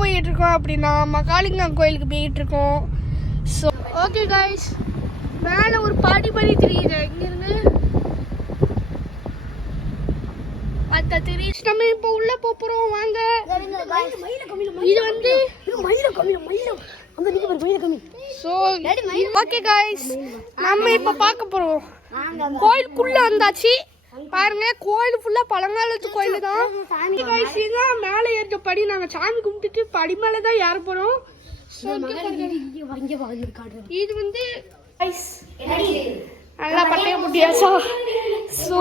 போயிட்டு இருக்கோம் அப்படின்னா மகாலிங்கம் கோயிலுக்கு போயிட்டு இருக்கோம். ஸோ ஓகே கைஸ், மேலே ஒரு பாடி தெரியுது இங்கிருந்து அத்த தெரியுது. நம்ம இப்போ உள்ள போறோம் வாங்க. இது வந்து ஸோ ஓகே கைஸ், நம்ம இப்போ பார்க்க போறோம். கோயிலுக்குள்ள வந்தாச்சு பாருங்க. கோயில் ஃபுல்லா பழங்காலத்து கோயில் தான். மேல ஏற்ற படி நாங்க சாமி கும்பிட்டுட்டு படி மேலதான் ஏற போறோம். இது வந்து நல்லா பட்டைய முட்டியாசா. ஸோ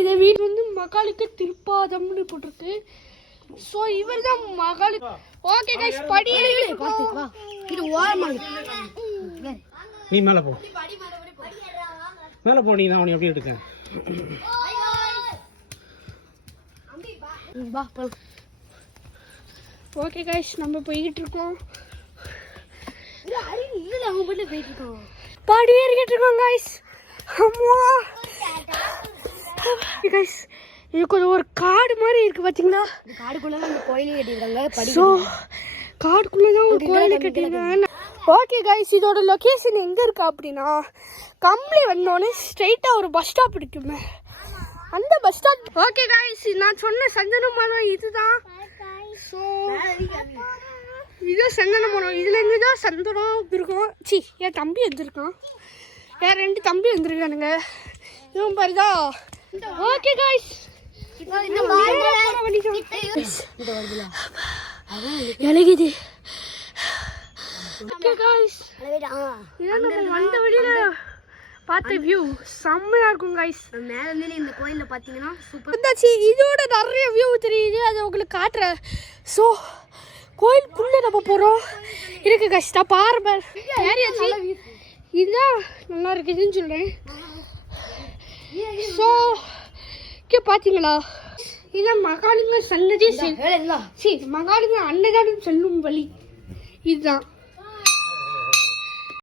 இந்த வீடு வந்து மகாலிக்கு திருப்பாதம்னு போட்டிருக்கு. ஸோ இவர் தான் மகாலி. ஓகே கைஸ், படி இது ஓரமா நீ மேல போ, மேல போ. நீ தான் அவனை எப்படி எடுக்க. ஓகே கைஸ், நம்ம போய்கிட்டு இருக்கோம். பாடி ஏறிக்கிட்டு இருக்கோம் கைஸ். அம்மா கைஸ், இது கொஞ்சம் ஒரு காடு மாதிரி இருக்கு பாத்தீங்களா? காடுக்குள்ளதான் இந்த கோயிலே கட்டிருக்காங்க. ஸோ காடுக்குள்ளதான் ஒரு கோயிலை கட்டிருக்காங்க. ஓகே கைஸ், இதோட லொக்கேஷன் எங்கே இருக்கா அப்படின்னா கம்பளி வந்தோடனே ஸ்ட்ரெயிட்டாக ஒரு பஸ் ஸ்டாப் இருக்குமே, அந்த பஸ் ஸ்டாப். ஓகே கைஸ், நான் சொன்ன சந்தன மரம் இதுதான். ஸோ இதுதான் சந்தன மரம். இதுலேருந்து தான் சந்தனம் வந்துருக்கோம். சி, என் தம்பி வந்துருக்கான். என் 2 தம்பி வந்துருக்கானுங்க. இவன் பாருதா. ஓகே கைஸ், இலகுது. ஓகே கைஸ், இதான் நம்ம வந்த வழியில பார்த்த வியூ செம்மையா இருக்கும் கைஸ். மேல இந்த கோயில்ல பாத்தீங்கன்னா சூப்பர் இருந்தாச்சு. இதோட நிறைய வியூ தெரியுது, அதை உங்களுக்கு காட்டுறேன். ஸோ கோயிலுக்குள்ள நம்ம போறோம் இருக்கு கைஸ். நான் பாருங்க ஏறியாச்சு. இதுதான் நல்லா இருக்குதுன்னு சொல்றேன். ஸோ இங்கே பார்த்தீங்களா, இதான் மகாலிங்க சன்னதி. மகாலிங்க அன்னதானம் செல்லும் வழி இதுதான்.